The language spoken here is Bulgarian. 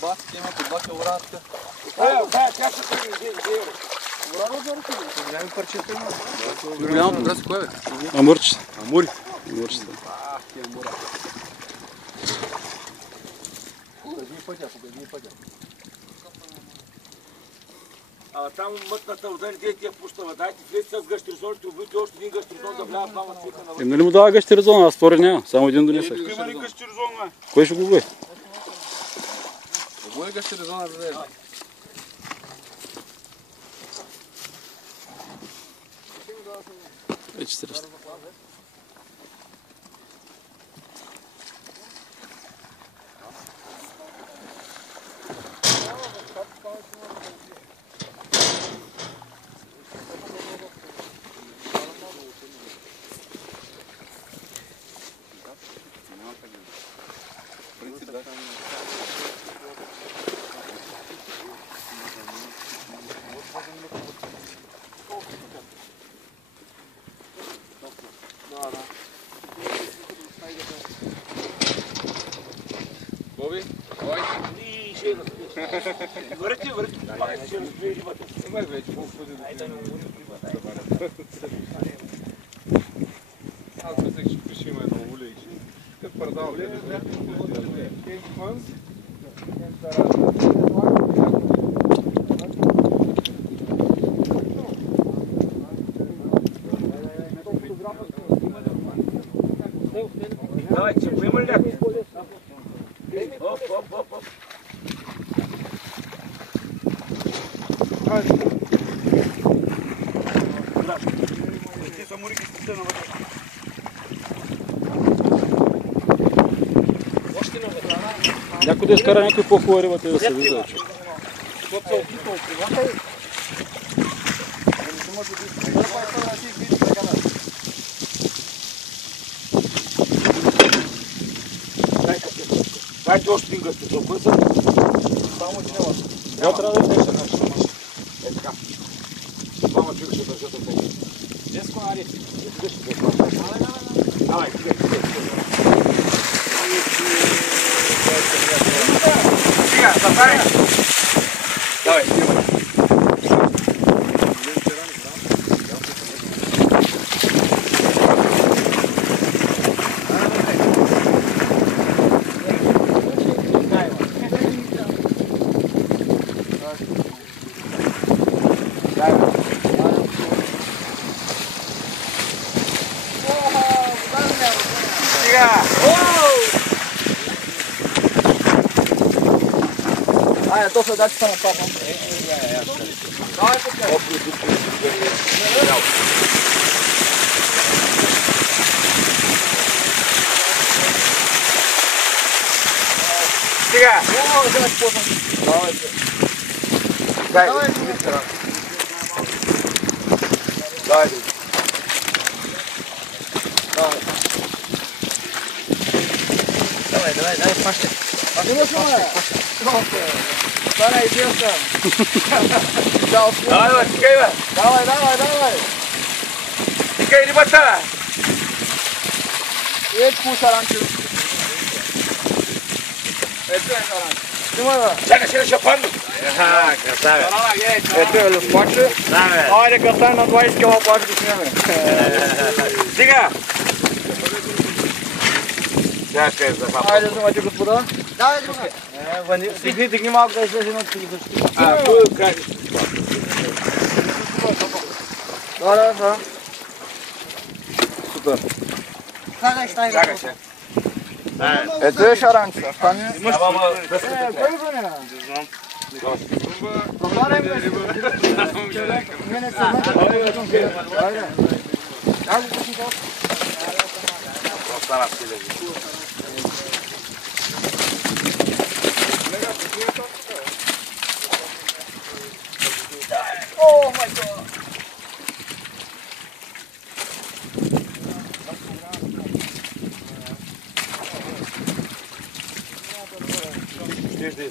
Баски има по 2 килограмска. Как ще тръгне? Голями парчета има. Голямото граси кое бе? Амурчета. Амури. Амурчета. Амура. Погледни пътя. Там мътната вода, не тия пущава. Дайте влезте с гащеризоните, убийте още един гащеризон да влява двама цвика навън. Нали му дава гащеризон, аз втори няма. Само един донесах. Има ли гащеризон, бе? Кой ще го бе? Кого е гащеризона да даде? 400. Боби, ой. И ще върти. Ще разпие рибата. Май вече, колко ходи до аз мислех, че пише има едно улей. Като предал гледа. Давай, че поема ли някой? Оп. Те са мурики с те навътре. Някой да изкара някой по-хубава риба, да се вижда. Защото се опитва от рибата и... Дайте още един гъстецов бъзър. Само един няма. Това трябва да е вече. Е така. Двама човека ще държат от тези. Деско нари. Давай, стигай. Стига, затваряй. Давай, стигай. Айде, то се дачи само папа. Давай тук. Стига! Давай се. Дай, Давай. Давай, пащай. А ти лошо ме? Стана идиотка. Чао, сме. Давай, стигай, бе. Давай. Стигай рибата, бе. Ето ку шаранче. Ето е шаранче. Снимай, бе. Чакай, ще падна. Красаве. Ето е люспаче. Айде, къстай на 20 кила плаче да снимаме. Стига. Чакай, за папа. Айде, взимайте, господа. Давай, друга. Дигни малко да излезе на ти защити. Той е край. Да. Супер. Чакай, че. Ето е шаранче. Стане. Да се Кой го няма? Проваряй ме. Не се айде. Аз го пусна това. остана в силеви. О, май гад! Виждай,